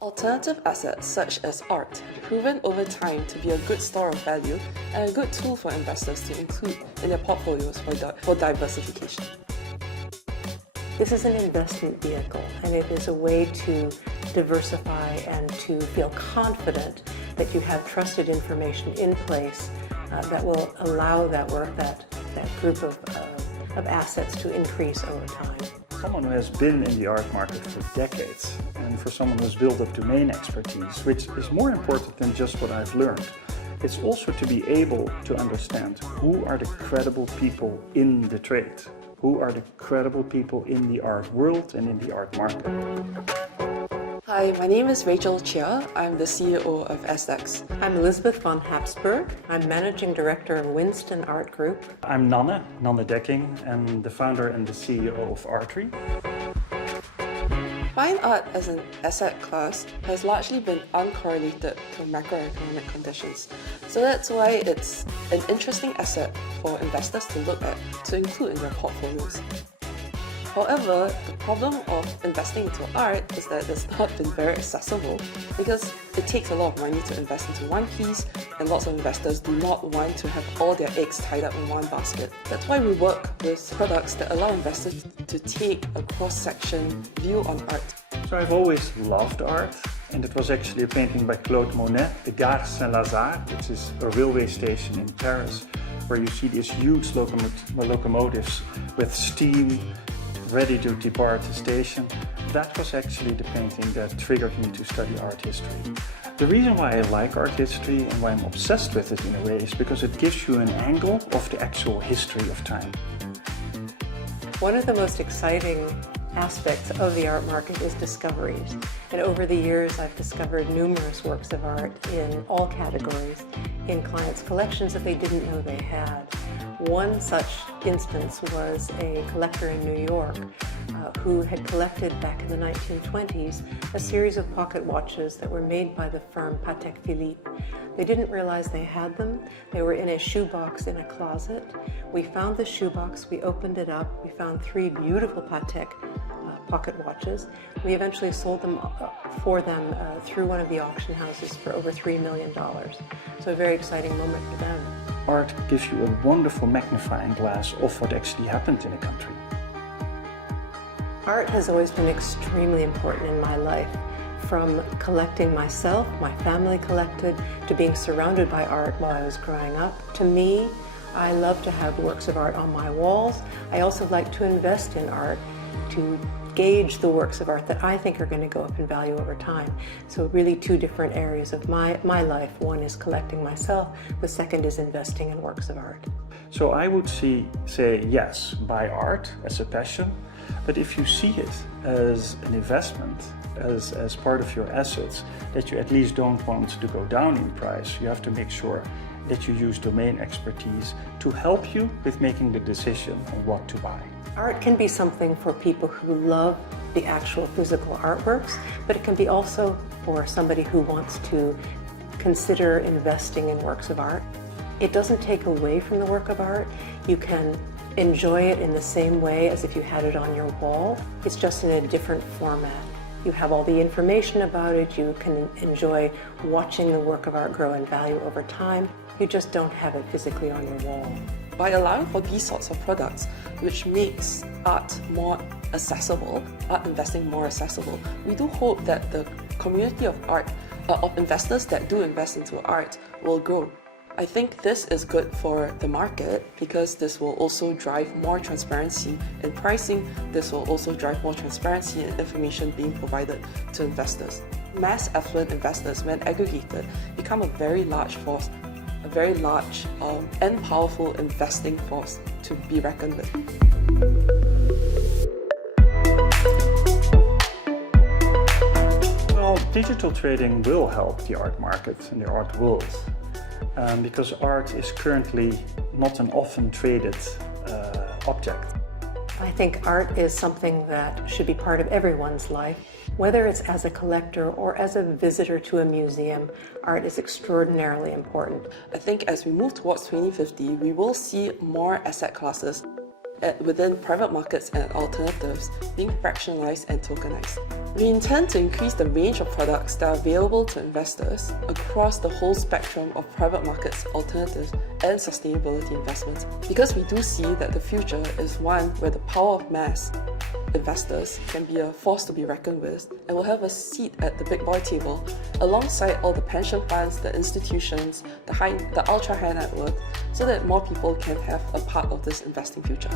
Alternative assets such as art have proven over time to be a good store of value and a good tool for investors to include in their portfolios for diversification. This is an investment vehicle, and it is a way to diversify and to feel confident that you have trusted information in place that will allow that group of assets to increase over time. Someone who has been in the art market for decades, and for someone who's built up domain expertise, which is more important than just what I've learned. It's also to be able to understand who are the credible people in the trade, who are the credible people in the art world and in the art market. Hi, my name is Rachel Chia. I'm the CEO of SDAX. I'm Elizabeth von Habsburg. I'm Managing Director of Winston Art Group. I'm Nanne Dekking, and the founder and the CEO of Artory. Fine art as an asset class has largely been uncorrelated to macroeconomic conditions. So that's why it's an interesting asset for investors to look at, to include in their portfolios. However, the problem of investing into art is that it's not been very accessible because it takes a lot of money to invest into one piece, and lots of investors do not want to have all their eggs tied up in one basket. That's why we work with products that allow investors to take a cross-section view on art. So I've always loved art, and it was actually a painting by Claude Monet, the Gare Saint-Lazare, which is a railway station in Paris, where you see these huge locomotives with steam ready to depart the station. That was actually the painting that triggered me to study art history. The reason why I like art history and why I'm obsessed with it in a way is because it gives you an angle of the actual history of time. One of the most exciting aspects of the art market is discoveries. And over the years, I've discovered numerous works of art in all categories in clients' collections that they didn't know they had. One such instance was a collector in New York who had collected back in the 1920s a series of pocket watches that were made by the firm Patek Philippe. They didn't realize they had them. They were in a shoebox in a closet. We found the shoebox, we opened it up, we found 3 beautiful Patek pocket watches. We eventually sold them for them through one of the auction houses for over $3 million. So a very exciting moment for them. Art gives you a wonderful magnifying glass of what actually happened in a country. Art has always been extremely important in my life. From collecting myself, my family collected, to being surrounded by art while I was growing up. To me, I love to have works of art on my walls. I also like to invest in art to gauge the works of art that I think are going to go up in value over time. So really 2 different areas of my life. One is collecting myself, the second is investing in works of art. So I would say yes, buy art as a passion, but if you see it as an investment, as part of your assets, that you at least don't want to go down in price, you have to make sure that you use domain expertise to help you with making the decision on what to buy. Art can be something for people who love the actual physical artworks, but it can be also for somebody who wants to consider investing in works of art. It doesn't take away from the work of art. You can enjoy it in the same way as if you had it on your wall. It's just in a different format. You have all the information about it. You can enjoy watching the work of art grow in value over time. You just don't have it physically on your wall. By allowing for these sorts of products, which makes art more accessible, art investing more accessible, we do hope that the community of investors that do invest into art will grow. I think this is good for the market because this will also drive more transparency in pricing. This will also drive more transparency in information being provided to investors. Mass affluent investors, when aggregated, become a very large force, a very large and powerful investing force to be reckoned with. Well, digital trading will help the art market and the art world because art is currently not an often traded object. I think art is something that should be part of everyone's life. Whether it's as a collector or as a visitor to a museum, art is extraordinarily important. I think as we move towards 2050, we will see more asset classes within private markets and alternatives being fractionalized and tokenized. We intend to increase the range of products that are available to investors across the whole spectrum of private markets, alternatives, and sustainability investments, because we do see that the future is one where the power of mass investors can be a force to be reckoned with and will have a seat at the big boy table alongside all the pension funds, the institutions, the ultra high net worth, so that more people can have a part of this investing future.